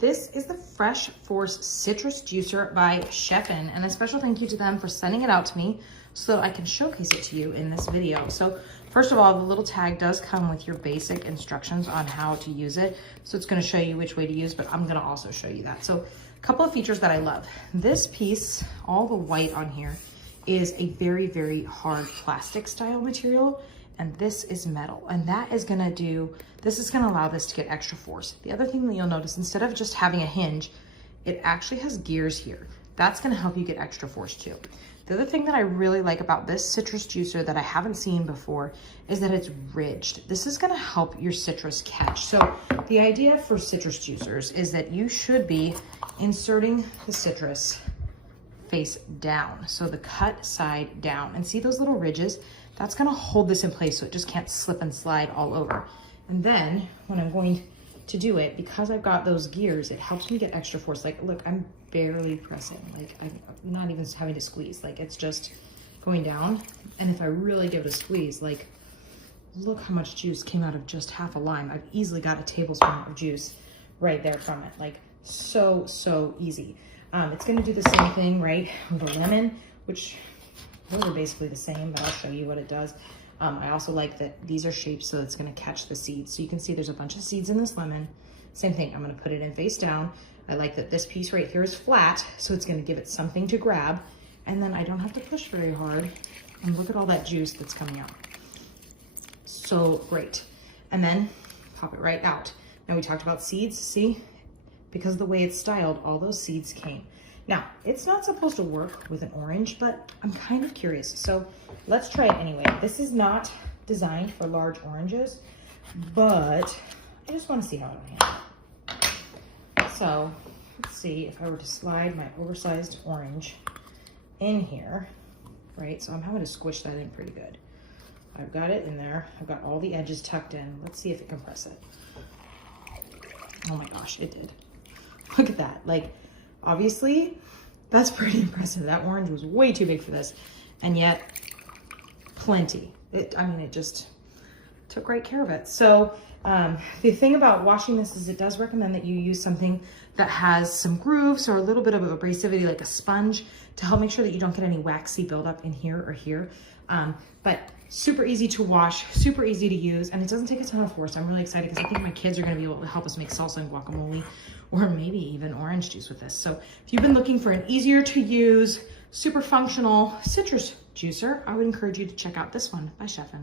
This is the Fresh Force Citrus Juicer by Chef'n, and a special thank you to them for sending it out to me so that I can showcase it to you in this video. So first of all, the little tag does come with your basic instructions on how to use it. So it's gonna show you which way to use, but I'm gonna also show you that. So a couple of features that I love. This piece, all the white on here, is a very, very hard plastic style material. And this is metal, and that is gonna this is gonna allow this to get extra force. The other thing that you'll notice, instead of just having a hinge, it actually has gears here. That's gonna help you get extra force too. The other thing that I really like about this citrus juicer that I haven't seen before is that it's ridged. This is gonna help your citrus catch. So the idea for citrus juicers is that you should be inserting the citrus face down. So the cut side down, and see those little ridges? That's gonna hold this in place so it just can't slip and slide all over. And then when I'm going to do it, because I've got those gears, it helps me get extra force. Like, look, I'm barely pressing. Like, I'm not even having to squeeze. Like, it's just going down. And if I really give it a squeeze, like, look how much juice came out of just half a lime. I've easily got a tablespoon of juice right there from it. Like, so easy. It's gonna do the same thing, right, with a lemon, which those are basically the same, but I'll show you what it does. I also like that these are shaped so it's gonna catch the seeds. So you can see there's a bunch of seeds in this lemon. Same thing, I'm gonna put it in face down. I like that this piece right here is flat, so it's gonna give it something to grab. And then I don't have to push very hard. And look at all that juice that's coming out. So great. And then pop it right out. Now we talked about seeds, see? Because of the way it's styled, all those seeds came. Now, it's not supposed to work with an orange, but I'm kind of curious. So let's try it anyway. This is not designed for large oranges, but I just want to see how it'll handle. So let's see if I were to slide my oversized orange in here, right? So I'm having to squish that in pretty good. I've got it in there. I've got all the edges tucked in. Let's see if it can press it. Oh my gosh, it did. Look at that. Like, obviously, that's pretty impressive. That orange was way too big for this, and yet plenty. I mean, it just took great care of it. So the thing about washing this is it does recommend that you use something that has some grooves or a little bit of abrasivity, like a sponge, to help make sure that you don't get any waxy buildup in here or here. But super easy to wash, super easy to use, and it doesn't take a ton of force. I'm really excited because I think my kids are gonna be able to help us make salsa and guacamole, or maybe even orange juice with this. So if you've been looking for an easier to use, super functional citrus juicer, I would encourage you to check out this one by Chef'n.